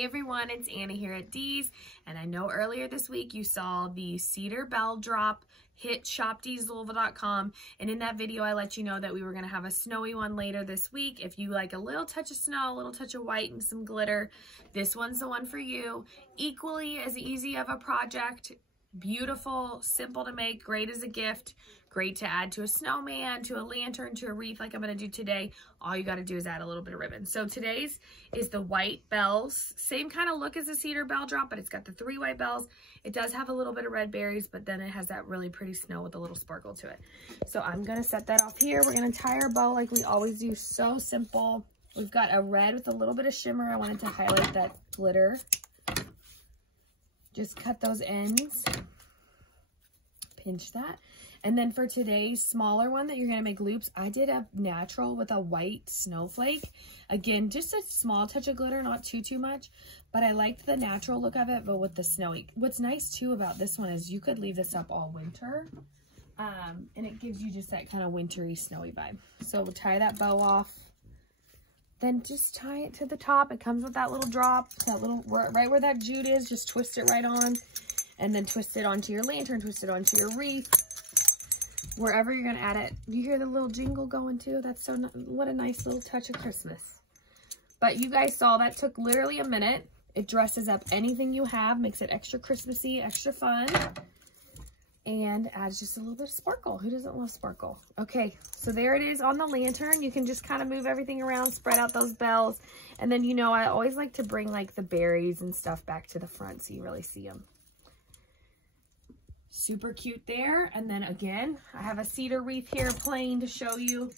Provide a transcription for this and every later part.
Hey everyone, it's Anna here at Dee's, and I know earlier this week you saw the CEDAR Bell Drop hit shopdeeslouisville.com, and in that video I let you know that we were going to have a snowy one later this week. If you like a little touch of snow, a little touch of white, and some glitter, this one's the one for you. Equally as easy of a project. Beautiful, simple to make, great as a gift, great to add to a snowman, to a lantern, to a wreath like I'm going to do today. All you got to do is add a little bit of ribbon. So today's is the white bells. Same kind of look as the CEDAR Bell Drop, but it's got the 3 white bells. It does have a little bit of red berries, but then it has that really pretty snow with a little sparkle to it. So I'm going to set that off here. We're going to tie our bow like we always do. So simple. We've got a red with a little bit of shimmer. I wanted to highlight that glitter. Just cut those ends, pinch that. And then for today's smaller one that you're gonna make loops, I did a natural with a white snowflake. Again, just a small touch of glitter, not too much, but I liked the natural look of it, but with the snowy. What's nice too about this one is you could leave this up all winter, and it gives you just that kind of wintry, snowy vibe. So we'll tie that bow off. Then just tie it to the top. It comes with that little drop, that little, right where that jute is, just twist it right on. And then twist it onto your lantern, twist it onto your wreath. Wherever you're gonna add it. You hear the little jingle going too? That's so, what a nice little touch of Christmas. But you guys saw that took literally a minute. It dresses up anything you have, makes it extra Christmassy, extra fun. And adds just a little bit of sparkle. Who doesn't love sparkle? Okay, so there it is on the lantern. You can just kind of move everything around, spread out those bells. And then, you know, I always like to bring like the berries and stuff back to the front so you really see them. Super cute there. And then again, I have a cedar wreath here plain to show you.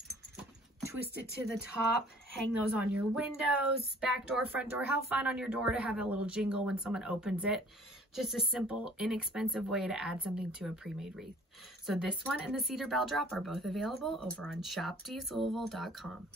Twist it to the top, hang those on your windows, back door, front door. How fun on your door to have a little jingle when someone opens it. Just a simple, inexpensive way to add something to a pre-made wreath. So this one and the CEDAR Bell Drop are both available over on shopdeeslouisville.com.